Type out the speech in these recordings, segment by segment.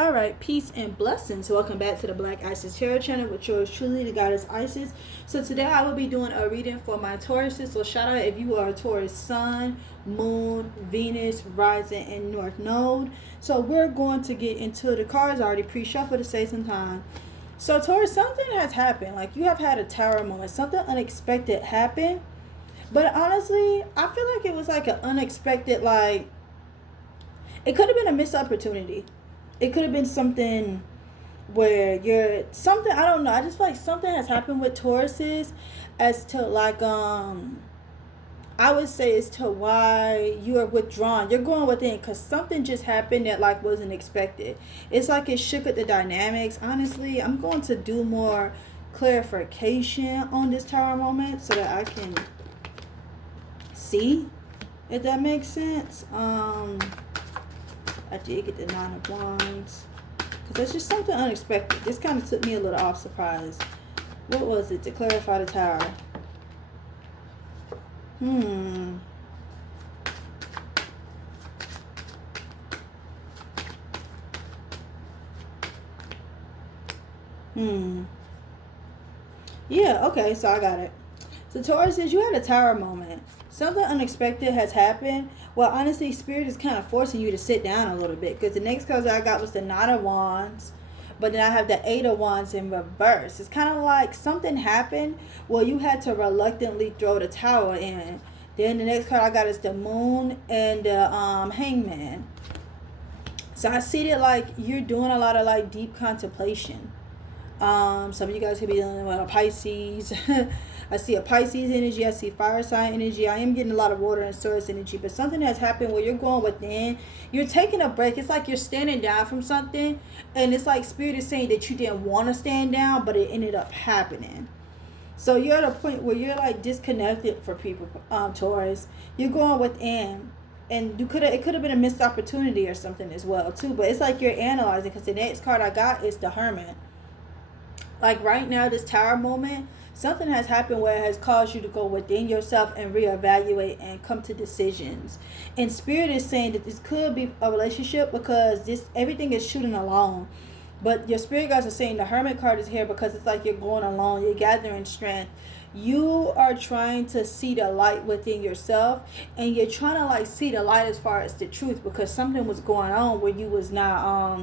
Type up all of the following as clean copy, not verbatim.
All right, peace and blessings. Welcome back to the Black Isis Tarot channel with yours truly, the goddess Isis. So today I will be doing a reading for my Tauruses. So shout out if you are a Taurus Sun, Moon, Venus, Rising, and North Node. So we're going to get into the cards. I already pre-shuffled to save some time. So Taurus, something has happened. Like you have had a tower moment. Something unexpected happened. But honestly, I feel like it was like an unexpected, like, it could have been a missed opportunity. It could have been something where you're something, I don't know. I just feel like something has happened with Tauruses as to like I would say as to why you are withdrawn. You're going within because something just happened that like wasn't expected. It's like it shook at the dynamics. Honestly, I'm going to do more clarification on this tower moment so that I can see if that makes sense. I did get the Nine of Wands. Because that's just something unexpected. This kind of took me a little off surprise. What was it to clarify the tower? Yeah, okay, so I got it. So Taurus says you had a tower moment. Something unexpected has happened. Well, honestly, Spirit is kind of forcing you to sit down a little bit. Because the next card I got was the Nine of Wands. But then I have the Eight of Wands in reverse. It's kind of like something happened where you had to reluctantly throw the tower in. Then the next card I got is the Moon and the Hangman. So I see that like you're doing a lot of like deep contemplation. Some of you guys could be dealing with a Pisces. I see a Pisces energy. I see fire sign energy. I am getting a lot of water and source energy. But something has happened where you're going within. You're taking a break. It's like you're standing down from something. And it's like Spirit is saying that you didn't want to stand down, but it ended up happening. So you're at a point where you're like disconnected for people, Taurus. You're going within. And it could have been a missed opportunity or something as well, too. But it's like you're analyzing. Because the next card I got is the Hermit. Like right now, this tower moment, something has happened where it has caused you to go within yourself and reevaluate and come to decisions. And Spirit is saying that this could be a relationship because everything is shooting along. But your spirit guides are saying the Hermit card is here because it's like you're going alone, you're gathering strength. You are trying to see the light within yourself, and you're trying to like see the light as far as the truth, because something was going on where you was not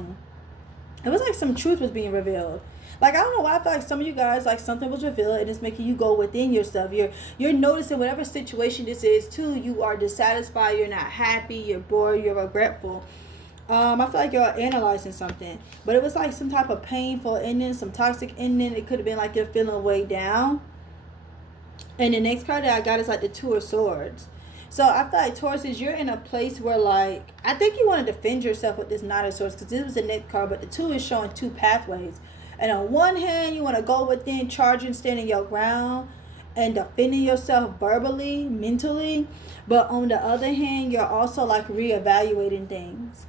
it was like some truth was being revealed. Like, I don't know why I feel like some of you guys, like, something was revealed and it's making you go within yourself. You're noticing whatever situation this is, too. You are dissatisfied. You're not happy. You're bored. You're regretful. I feel like you're analyzing something. But it was like some type of painful ending, some toxic ending. It could have been like you're feeling way down. And the next card that I got is like the Two of Swords. So I feel like Taurus is you're in a place where like, I think you want to defend yourself with this Knight of Swords, because this was the next card, but the two is showing two pathways. And on one hand, you want to go within, charging, standing your ground, and defending yourself verbally, mentally. But on the other hand, you're also like reevaluating things.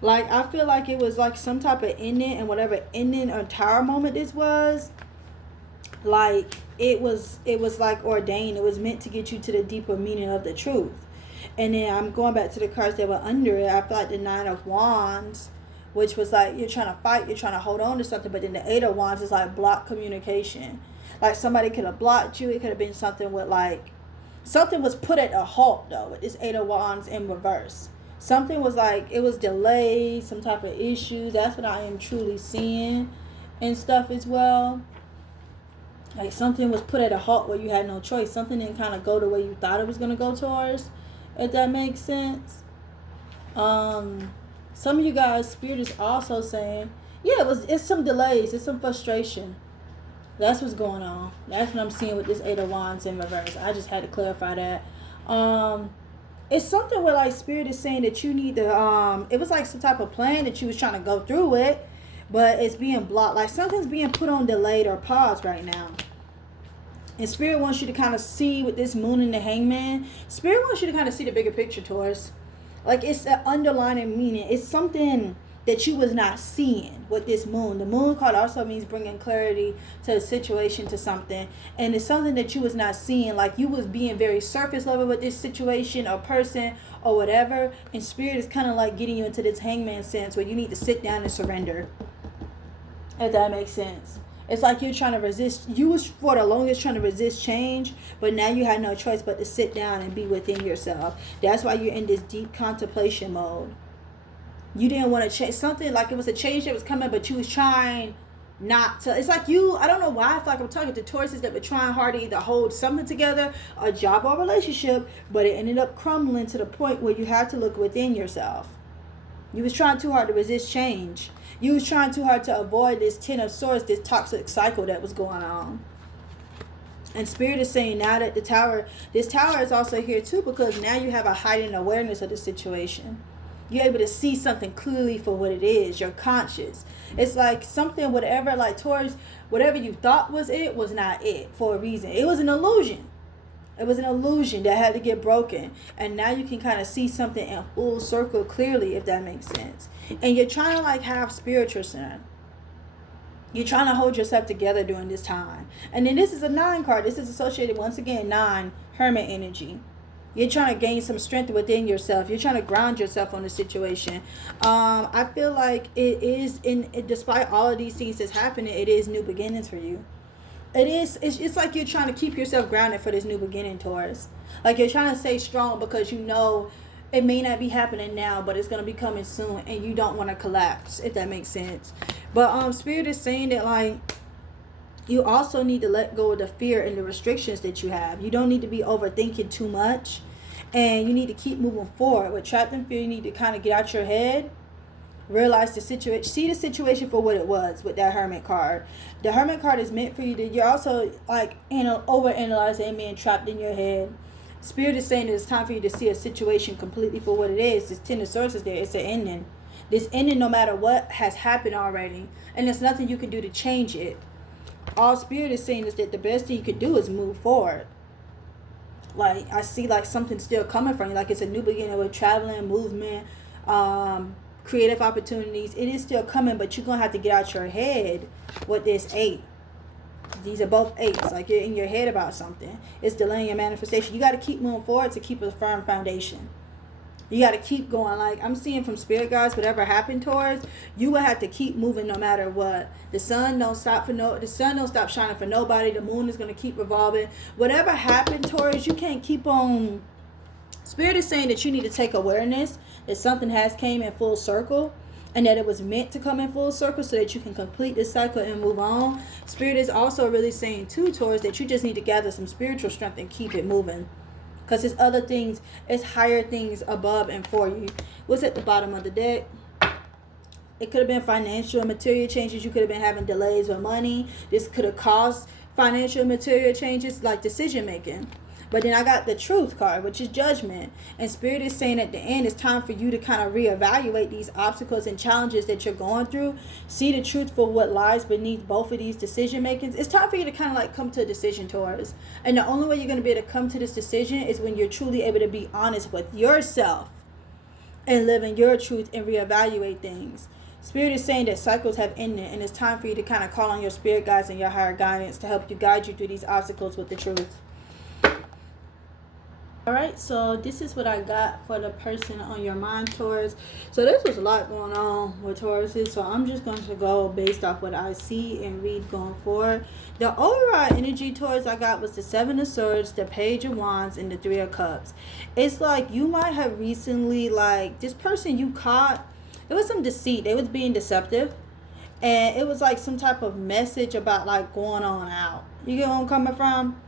Like, I feel like it was like some type of ending, and whatever ending or tower moment this was, like it was like ordained. It was meant to get you to the deeper meaning of the truth. And then I'm going back to the cards that were under it. I feel like the Nine of Wands, which was like you're trying to fight, you're trying to hold on to something, but then the Eight of Wands is like block communication. Like somebody could have blocked you. It could have been something with like, something was put at a halt though with this Eight of Wands in reverse. Something was like, it was delayed, some type of issues. That's what I am truly seeing and stuff as well. Like something was put at a halt where you had no choice. Something didn't kind of go the way you thought it was going to go towards, if that makes sense. Some of you guys, Spirit is also saying, yeah, it's some delays, it's some frustration. That's what's going on. That's what I'm seeing with this Eight of Wands in reverse. I just had to clarify that. It's something where like Spirit is saying that you need to, it was like some type of plan that you was trying to go through with, but it's being blocked. Like something's being put on delayed or paused right now. And Spirit wants you to kind of see with this Moon and the Hangman. Spirit wants you to kind of see the bigger picture, Taurus. Like it's an underlying meaning. It's something that you was not seeing with this moon. The moon card also means bringing clarity to a situation, to something. And it's something that you was not seeing. Like you was being very surface level with this situation or person or whatever. And spirit is kind of like getting you into this hangman sense where you need to sit down and surrender. If that makes sense. It's like you're trying to resist. You was for the longest trying to resist change, but now you had no choice but to sit down and be within yourself. That's why you're in this deep contemplation mode. You didn't want to change something, like it was a change that was coming, but you was trying not to. It's like you, I don't know why I feel like I'm talking to Tauruses that were trying hard to either hold something together, a job or a relationship, but it ended up crumbling to the point where you had to look within yourself. You was trying too hard to resist change. You was trying too hard to avoid this Ten of Swords, this toxic cycle that was going on. And Spirit is saying now that this tower is also here too, because now you have a heightened awareness of the situation. You're able to see something clearly for what it is. You're conscious. It's like something, whatever, like Taurus, whatever you thought was it was not it for a reason. It was an illusion. It was an illusion that had to get broken. And now you can kind of see something in full circle clearly, if that makes sense. And you're trying to like have spiritual strength. You're trying to hold yourself together during this time. And then this is a 9 card. This is associated, once again, 9, Hermit energy. You're trying to gain some strength within yourself. You're trying to ground yourself on the situation. I feel like it is, despite all of these things that's happening, it is new beginnings for you. It's like you're trying to keep yourself grounded for this new beginning, Taurus. Like you're trying to stay strong because you know it may not be happening now, but it's going to be coming soon, and you don't want to collapse, if that makes sense. But Spirit is saying that like you also need to let go of the fear and the restrictions that you have. You don't need to be overthinking too much, and you need to keep moving forward. With trapped in fear, you need to kind of get out your head. Realize the situation, see the situation for what it was with that Hermit card. The Hermit card is meant for you to, you're also like overanalyzing and being trapped in your head. Spirit is saying that it's time for you to see a situation completely for what it is. This Ten of Swords is there. It's an ending. This ending, no matter what has happened already, and there's nothing you can do to change it. All Spirit is saying is that the best thing you could do is move forward. Like I see like something still coming from you, like it's a new beginning with traveling, movement, creative opportunities. It is still coming, but you're gonna have to get out your head with this 8. These are both 8s. Like you're in your head about something. It's delaying your manifestation. You got to keep moving forward to keep a firm foundation. You got to keep going. Like I'm seeing from Spirit guides, whatever happened towards, you will have to keep moving no matter what. The sun don't stop shining for nobody. The moon is gonna keep revolving. Whatever happened towards, you can't keep on. Spirit is saying that you need to take awareness that something has came in full circle, and that it was meant to come in full circle so that you can complete this cycle and move on. Spirit is also really saying too, Taurus, that you just need to gather some spiritual strength and keep it moving. Because there's other things, it's higher things above and for you. What's at the bottom of the deck? It could have been financial and material changes. You could have been having delays with money. This could have caused financial and material changes, like decision making. But then I got the Truth card, which is judgment. And Spirit is saying at the end, it's time for you to kind of reevaluate these obstacles and challenges that you're going through. See the truth for what lies beneath both of these decision makings. It's time for you to kind of like come to a decision, Taurus. And the only way you're going to be able to come to this decision is when you're truly able to be honest with yourself and live in your truth and reevaluate things. Spirit is saying that cycles have ended, and it's time for you to kind of call on your spirit guides and your higher guidance to help you guide you through these obstacles with the truth. Alright, so this is what I got for the person on your mind, Taurus. So this was a lot going on with Tauruses, so I'm just going to go based off what I see and read going forward. The overall energy, Taurus, I got was the 7 of Swords, the Page of Wands, and the 3 of Cups. It's like you might have recently, like, this person you caught, there was some deceit. They was being deceptive. And it was like some type of message about, like, going on out. You get where I'm coming from?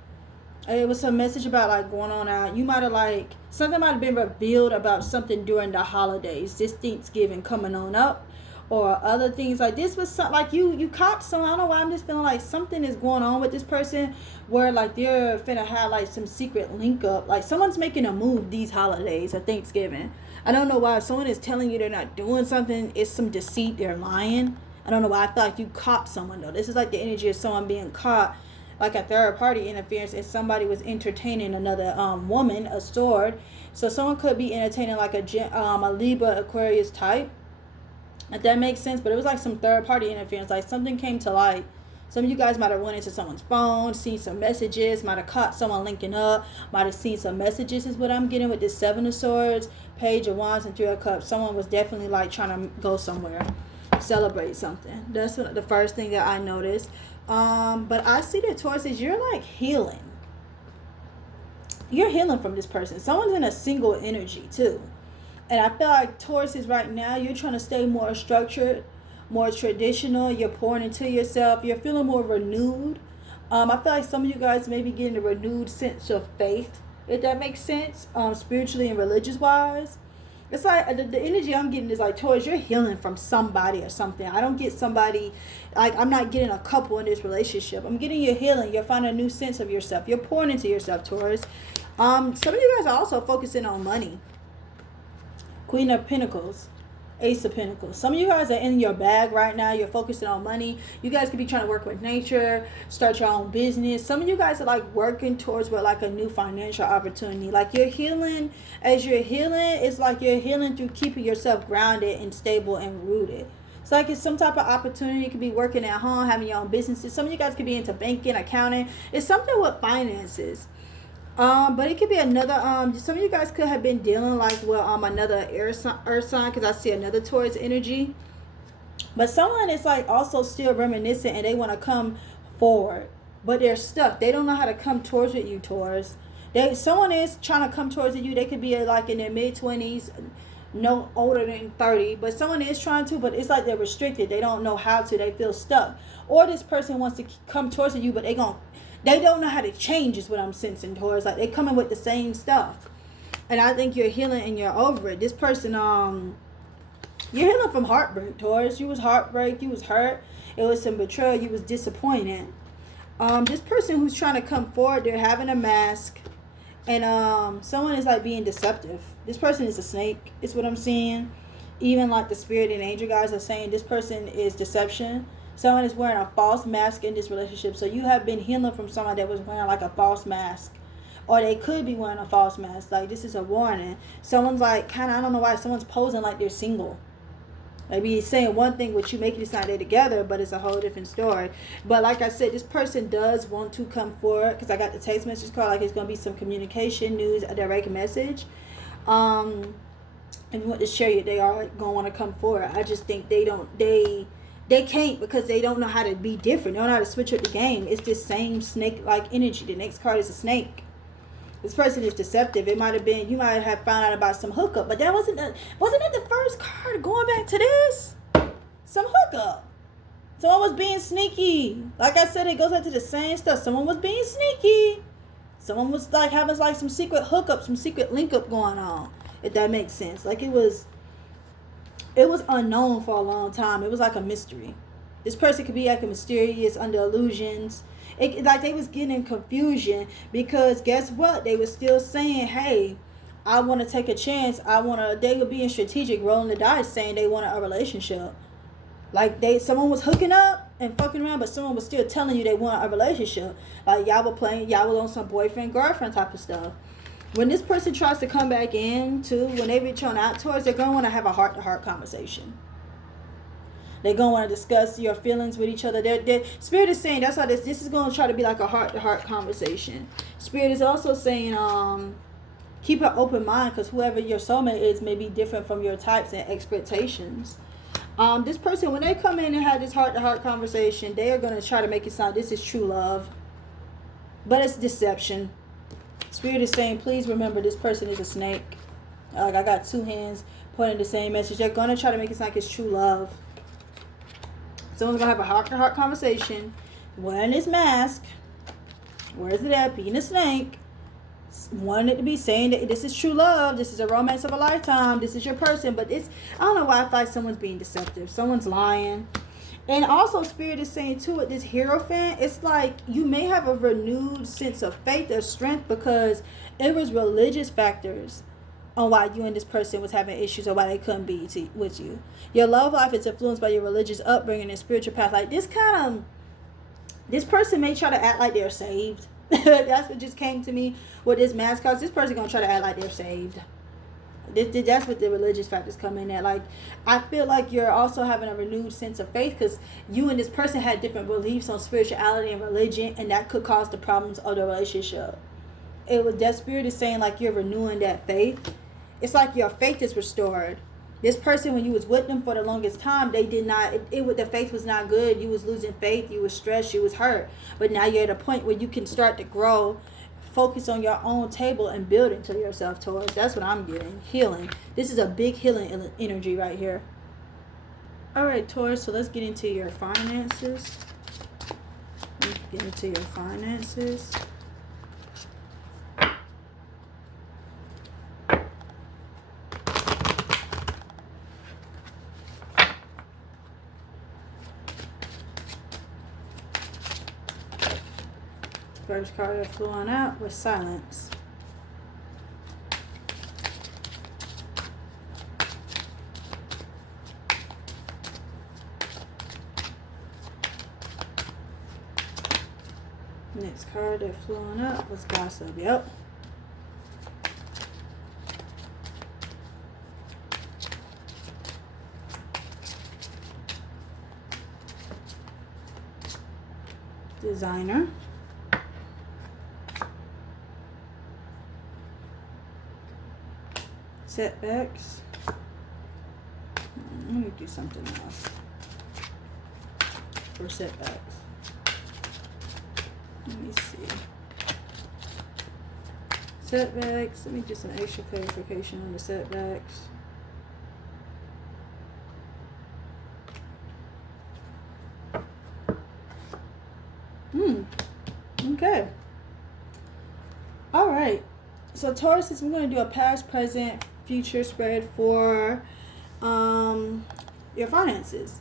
It was some message about like going on out. You might have like, something might have been revealed about something during the holidays. This Thanksgiving coming on up. Or other things like this was something like you caught some. I don't know why I'm just feeling like something is going on with this person. Where like they're finna have like some secret link up. Like someone's making a move these holidays or Thanksgiving. I don't know why. If someone is telling you they're not doing something, it's some deceit. They're lying. I don't know why. I feel like you caught someone though. This is like the energy of someone being caught. Like a third party interference, and somebody was entertaining another woman, a sword. So someone could be entertaining like a Libra, Aquarius type. If that makes sense. But it was like some third party interference. Like something came to light. Some of you guys might have went into someone's phone, seen some messages, might have caught someone linking up, might have seen some messages is what I'm getting with this Seven of Swords, Page of Wands, and Three of Cups. Someone was definitely like trying to go somewhere, celebrate something. That's the first thing that I noticed. But I see that Taurus is you're like healing. You're healing from this person. Someone's in a single energy too. And I feel like Taurus is right now, you're trying to stay more structured, more traditional. You're pouring into yourself. You're feeling more renewed. I feel like some of you guys may be getting a renewed sense of faith, if that makes sense, spiritually and religious wise. It's like the energy I'm getting is like, Taurus, you're healing from somebody or something. I don't get somebody, like I'm not getting a couple in this relationship. I'm getting you healing. You're finding a new sense of yourself. You're pouring into yourself, Taurus. Some of you guys are also focusing on money. Queen of Pentacles, Ace of Pentacles. Some of you guys are in your bag right now. You're focusing on money. You guys could be trying to work with nature, start your own business. Some of you guys are like working towards what, like a new financial opportunity. Like you're healing. As you're healing, it's like you're healing through keeping yourself grounded and stable and rooted. It's like it's some type of opportunity. You could be working at home, having your own businesses. Some of you guys could be into banking, accounting. It's something with finances. But it could be another, some of you guys could have been dealing like with, another earth sign, because I see another Taurus energy. But someone is like also still reminiscent and they want to come forward, but they're stuck. They don't know how to come towards with you, Taurus. Someone is trying to come towards you. They could be like in their mid-20s, no older than 30, but someone is trying to, but it's like they're restricted. They don't know how to. They feel stuck. Or this person wants to come towards you, but they don't know how to change is what I'm sensing, Taurus. Like they coming with the same stuff. And I think you're healing and you're over it. This person, you're healing from heartbreak, Taurus. You was heartbreak, you was hurt. It was some betrayal, you was disappointed. This person who's trying to come forward, they're having a mask. And someone is like being deceptive. This person is a snake, is what I'm seeing. Even like the spirit and angel guys are saying this person is deception. Someone is wearing a false mask in this relationship. So you have been healing from someone that was wearing like a false mask. Or they could be wearing a false mask. Like this is a warning. Someone's like kind of, I don't know why, someone's posing like they're single. Maybe saying one thing with you, making it sound they're together, but it's a whole different story. But like I said, this person does want to come forward, because I got the text message card, like it's going to be some communication, news, a direct message. If you want to share it, they are going to want to come forward. I just think they can't, because they don't know how to be different. They don't know how to switch up the game. It's this same snake-like energy. The next card is a snake. This person is deceptive. It might have been, you might have found out about some hookup, but that wasn't it the first card going back to this? Some hookup. Someone was being sneaky. Like I said, it goes back to the same stuff. Someone was being sneaky. Someone was like having like some secret hookup, some secret link up going on. If that makes sense. Like it was unknown for a long time. It was like a mystery. This person could be like a mysterious, under illusions. Like they was getting in confusion, because guess what? They was still saying, hey, I want to take a chance. They were being strategic, rolling the dice, saying they wanted a relationship. Like someone was hooking up and fucking around, but someone was still telling you they wanted a relationship. Like y'all were on some boyfriend, girlfriend type of stuff. When this person tries to come back in too, when they reach on out towards, they're going to want to have a heart-to-heart conversation. They're going to want to discuss your feelings with each other. Spirit is saying, that's how this is going to try to be like a heart-to-heart conversation. Spirit is also saying, keep an open mind, because whoever your soulmate is may be different from your types and expectations. This person, when they come in and have this heart-to-heart conversation, they are going to try to make it sound this is true love. But it's deception. Spirit is saying, please remember this person is a snake. Like I got two hands pointing the same message. They're going to try to make it sound like it's true love. Someone's going to have a heart-to-heart conversation, wearing this mask. Where is it at? Being a snake. Wanting it to be saying that this is true love. This is a romance of a lifetime. This is your person. But I don't know why I feel like someone's being deceptive. Someone's lying. And also, Spirit is saying, too, with this Hierophant, it's like you may have a renewed sense of faith or strength, because it was religious factors on why you and this person was having issues, or why they couldn't be with you. Your love life is influenced by your religious upbringing and spiritual path. Like this person may try to act like they're saved. That's what just came to me with this mask card. This person going to try to act like they're saved. That's what the religious factors come in at. Like, I feel like you're also having a renewed sense of faith because you and this person had different beliefs on spirituality and religion, and that could cause the problems of the relationship. That spirit is saying like you're renewing that faith. It's like your faith is restored. This person, when you was with them for the longest time, they did not. The faith was not good. You was losing faith. You was stressed. You was hurt. But now you're at a point where you can start to grow. Focus on your own table and build into yourself, Taurus. That's what I'm getting. Healing. This is a big healing energy right here. All right, Taurus. So let's get into your finances. Let's get into your finances. First card that flew on out was silence. Next card that flew on out was gossip. Yep. Designer. Setbacks. Let me do something else for setbacks. Let me see. Setbacks. Let me do some extra clarification on the setbacks. Okay. All right. So Taurus, I'm going to do a past, present, future spread for your finances.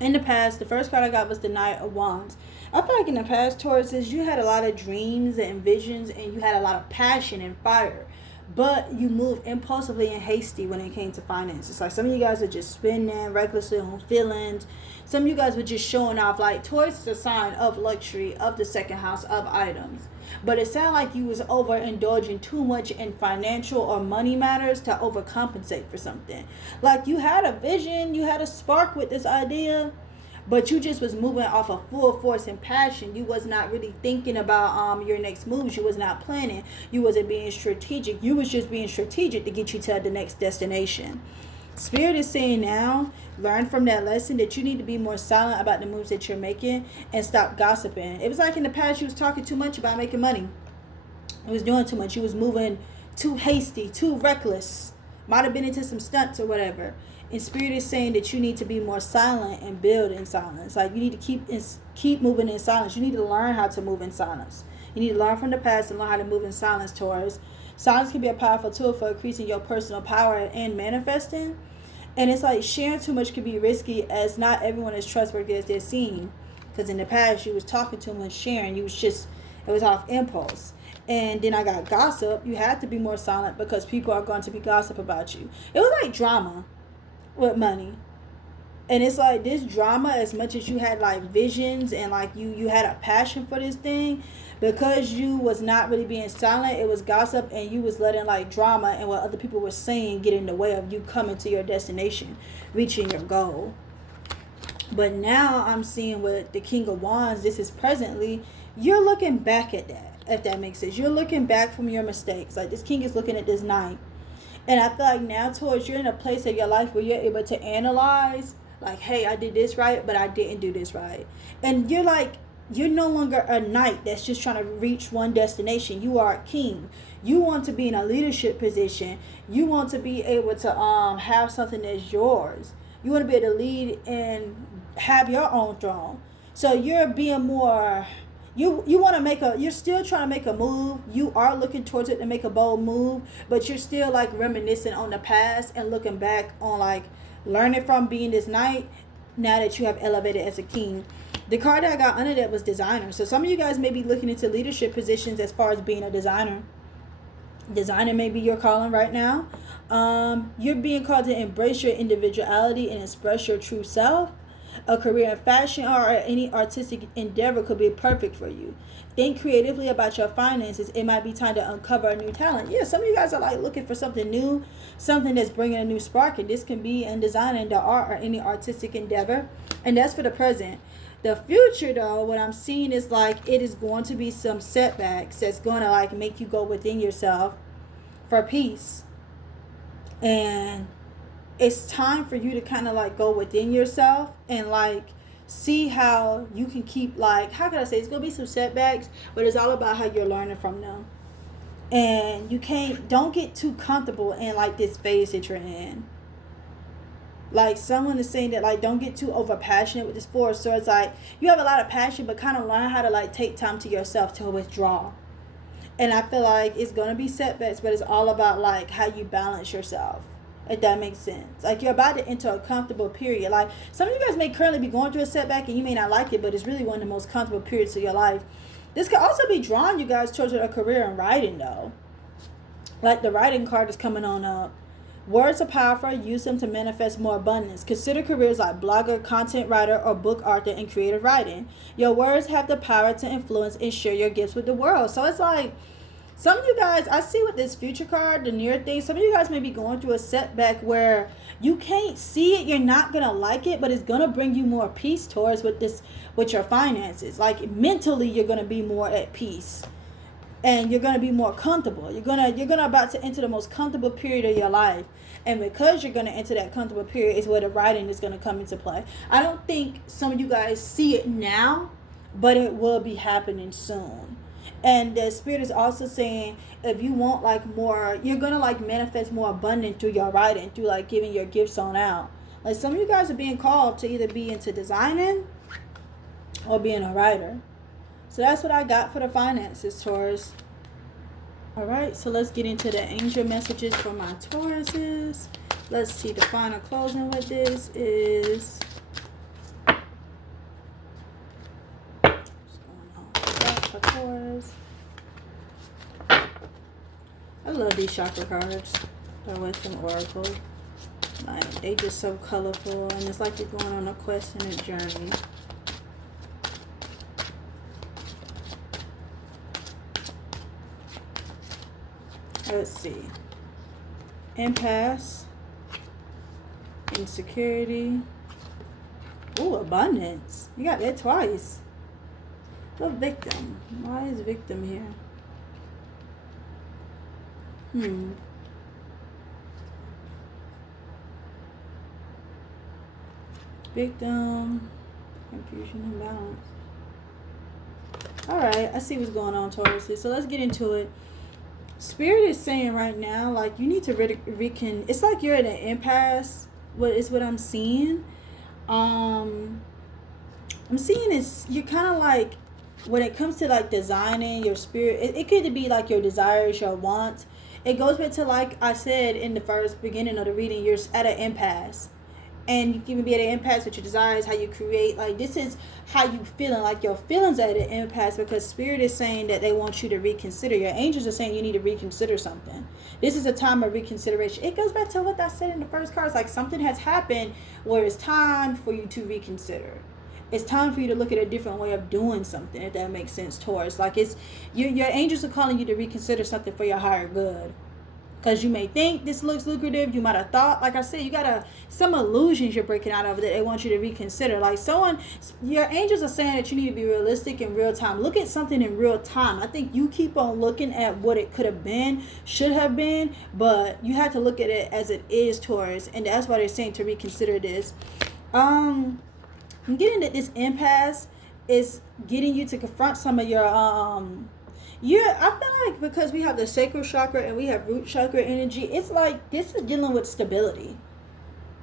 In the past, the first card I got was the Knight of Wands. I feel like in the past, Taurus, you had a lot of dreams and visions, and you had a lot of passion and fire, but you moved impulsively and hasty when it came to finances. Like some of you guys are just spending recklessly on feelings. Some of you guys were just showing off. Like Taurus is a sign of luxury, of the second house, of items. But it sounded like you was overindulging too much in financial or money matters to overcompensate for something. Like you had a vision, you had a spark with this idea, but you just was moving off of full force and passion. You was not really thinking about your next moves. You was not planning. You wasn't being strategic. You was just being strategic to get you to the next destination. Spirit is saying now, learn from that lesson that you need to be more silent about the moves that you're making and stop gossiping. It was like in the past you was talking too much about making money. You was doing too much. You was moving too hasty, too reckless. Might have been into some stunts or whatever. And Spirit is saying that you need to be more silent and build in silence. Like you need to keep moving in silence. You need to learn how to move in silence. You need to learn from the past and learn how to move in silence, Taurus. Silence can be a powerful tool for increasing your personal power and manifesting. And it's like sharing too much can be risky, as not everyone is trustworthy as they're seen. Because in the past, you was talking too much, sharing. It was off impulse. And then I got gossip. You have to be more silent because people are going to be gossip about you. It was like drama with money. And it's like this drama, as much as you had like visions and like you had a passion for this thing, because you was not really being silent, it was gossip, and you was letting like drama and what other people were saying get in the way of you coming to your destination, reaching your goal. But now I'm seeing with the King of Wands, this is presently, you're looking back at that, if that makes sense. You're looking back from your mistakes. Like this King is looking at this Knight. And I feel like now, Taurus, you're in a place of your life where you're able to analyze, like, hey, I did this right, but I didn't do this right. And you're no longer a knight that's just trying to reach one destination. You are a king. You want to be in a leadership position. You want to be able to have something that's yours. You want to be able to lead and have your own throne. So you're being more... You want to you're still trying to make a move. You are looking towards it to make a bold move, but you're still like reminiscing on the past and looking back on like learning from being this knight now that you have elevated as a king. The card that I got under that was designer. So some of you guys may be looking into leadership positions as far as being a designer. Designer may be your calling right now. You're being called to embrace your individuality and express your true self. A career in fashion or any artistic endeavor could be perfect for you. Think creatively about your finances. It might be time to uncover a new talent. Yeah, some of you guys are like looking for something new, something that's bringing a new spark, and this can be in designing, the art, or any artistic endeavor. And that's for the present. The future, though, what I'm seeing is like it is going to be some setbacks that's going to like make you go within yourself for peace. And it's time for you to kind of like go within yourself and like see how you can keep, like, how can I say, it's gonna be some setbacks, but it's all about how you're learning from them. And you don't get too comfortable in like this phase that you're in. Like someone is saying that like don't get too over passionate with this force. So it's like you have a lot of passion, but kind of learn how to like take time to yourself to withdraw. And I feel like it's gonna be setbacks, but it's all about like how you balance yourself, if that makes sense. Like you're about to enter a comfortable period. Like some of you guys may currently be going through a setback and you may not like it, but it's really one of the most comfortable periods of your life. This could also be drawing you guys towards a career in writing, though. Like the writing card is coming on up. Words are powerful. Use them to manifest more abundance. Consider careers like blogger, content writer, or book author in creative writing. Your words have the power to influence and share your gifts with the world. So it's like some of you guys, I see with this future card, the near thing, some of you guys may be going through a setback where you can't see it, you're not going to like it, but it's going to bring you more peace towards with your finances. Like mentally, you're going to be more at peace. And you're going to be more comfortable. You're gonna about to enter the most comfortable period of your life. And because you're going to enter that comfortable period is where the writing is going to come into play. I don't think some of you guys see it now, but it will be happening soon. And the spirit is also saying if you want like more, you're going to like manifest more abundant through your writing, through like giving your gifts on out. Like some of you guys are being called to either be into designing or being a writer. So that's what I got for the finances, Taurus. All right, so let's get into the angel messages for my Tauruses. Let's see, the final closing with this is... Taurus. I love these chakra cards by Western Oracle. Like, they just so colorful, and it's like you're going on a quest and a journey. Let's see. Impasse. Insecurity. Ooh, abundance. You got that twice. The victim. Why is victim here? Victim. Confusion and balance. Alright, I see what's going on, Taurus. So let's get into it. Spirit is saying right now, like, you need to it's like you're in an impasse. What I'm seeing. I'm seeing is you're kind of like, when it comes to like designing your spirit, it could be like your desires, your wants. It goes back to, like I said in the first beginning of the reading, you're at an impasse. And you can be at an impasse with your desires, how you create. Like, this is how you feeling. Like, your feelings are at an impasse because Spirit is saying that they want you to reconsider. Your angels are saying you need to reconsider something. This is a time of reconsideration. It goes back to what I said in the first card. It's like something has happened where it's time for you to reconsider. It's time for you to look at a different way of doing something, if that makes sense, Taurus. Like, it's your angels are calling you to reconsider something for your higher good. Because you may think this looks lucrative. You might have thought, like I said, you got some illusions you're breaking out of that they want you to reconsider. Like your angels are saying that you need to be realistic in real time. Look at something in real time. I think you keep on looking at what it could have been, should have been, but you have to look at it as it is, Taurus. And that's why they're saying to reconsider this. I'm getting that this impasse is getting you to confront some of your I feel like because we have the sacral chakra and we have root chakra energy, it's like this is dealing with stability.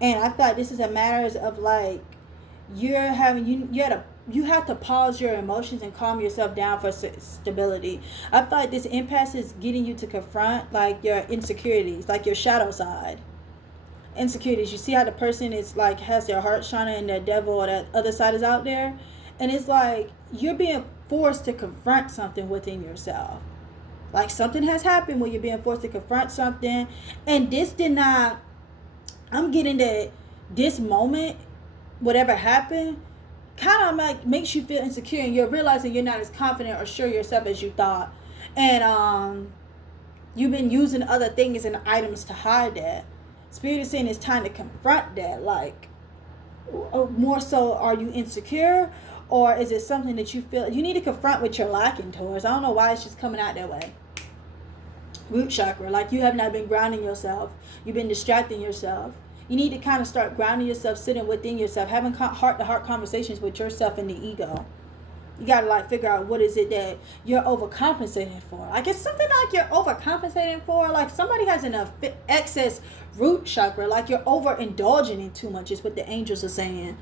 And I feel like this is a matter of like you have to pause your emotions and calm yourself down for stability. I feel like this impasse is getting you to confront like your insecurities, like your shadow side. Insecurities. You see how the person is like has their heart shining and the devil or that other side is out there? And it's like you're being forced to confront something within yourself. Like something has happened where you're being forced to confront something. And I'm getting that this moment whatever happened kind of like makes you feel insecure, and you're realizing you're not as confident or sure yourself as you thought. And you've been using other things and items to hide that. Spirit is saying it's time to confront that. Like, more so, are you insecure, or is it something that you feel you need to confront what you're lacking towards? I don't know why it's just coming out that way. Root chakra, like you have not been grounding yourself. You've been distracting yourself. You need to kind of start grounding yourself, sitting within yourself, having heart-to-heart conversations with yourself and the ego. You got to like figure out what is it that you're overcompensating for. Like, it's something like you're overcompensating for. Like somebody has an excess root chakra. Like you're overindulging in too much is what the angels are saying.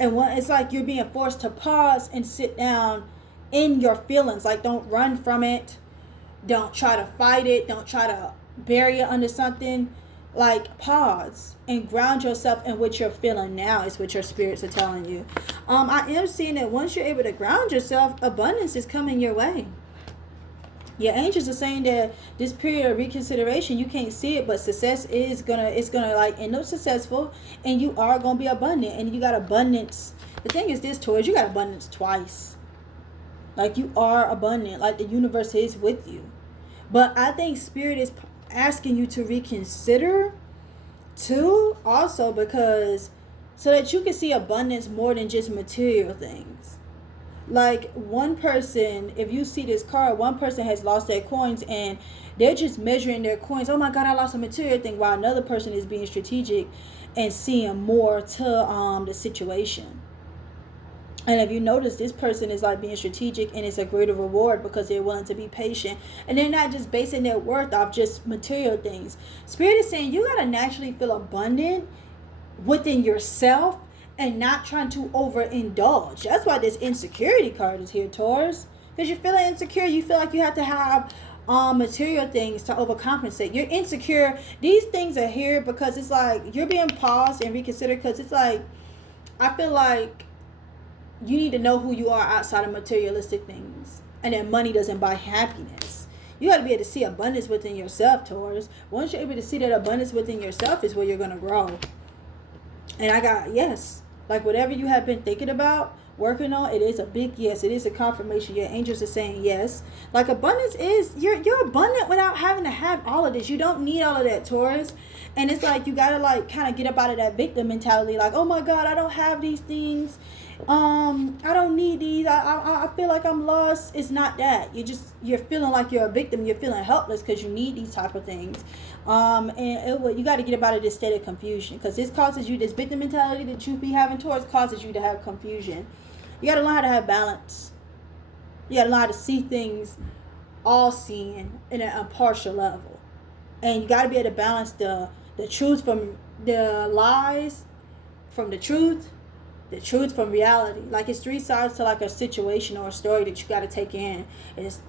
And when it's like you're being forced to pause and sit down in your feelings. Like, don't run from it. Don't try to fight it. Don't try to bury it under something. Like, pause and ground yourself in what you're feeling now is what your spirits are telling you. I am seeing that once you're able to ground yourself, abundance is coming your way. Your angels are saying that this period of reconsideration, you can't see it, but success is it's gonna like end up successful, and you are gonna be abundant, and you got abundance. The thing is this, Taurus, you got abundance twice. Like, you are abundant, like the universe is with you. But I think spirit is asking you to reconsider too, also, because so that you can see abundance more than just material things. Like, one person, if you see this card, one person has lost their coins and they're just measuring their coins. Oh my God, I lost a material thing, while another person is being strategic and seeing more to the situation. And if you notice, this person is like being strategic, and it's a greater reward because they're willing to be patient. And they're not just basing their worth off just material things. Spirit is saying you got to naturally feel abundant within yourself and not trying to overindulge. That's why this insecurity card is here, Taurus. Because you're feeling insecure. You feel like you have to have material things to overcompensate. You're insecure. These things are here because it's like you're being paused and reconsidered, because it's like, I feel like you need to know who you are outside of materialistic things, and that money doesn't buy happiness. You got to be able to see abundance within yourself, Taurus. Once you're able to see that abundance within yourself is where you're going to grow. And I got, yes, like whatever you have been thinking about, working on, it is a big yes. It is a confirmation. Your angels are saying yes. Like, abundance is, you're abundant without having to have all of this. You don't need all of that, Taurus. And it's like you got to like kind of get up out of that victim mentality. Like, oh my God, I don't have these things. I don't need these. I feel like I'm lost. It's not that. You're feeling like you're a victim. You're feeling helpless because you need these type of things. You got to get up out of this state of confusion, because this causes you, this victim mentality that you be having towards causes you to have confusion. You got to learn how to have balance. You got to learn how to see things all seeing in an impartial level. And you got to be able to balance the truth from the lies, from the truth from reality. Like, it's three sides to like a situation or a story that you got to take in. It's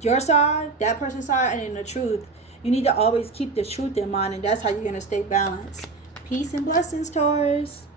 your side, that person's side, and then the truth. You need to always keep the truth in mind, and that's how you're going to stay balanced. Peace and blessings, Taurus.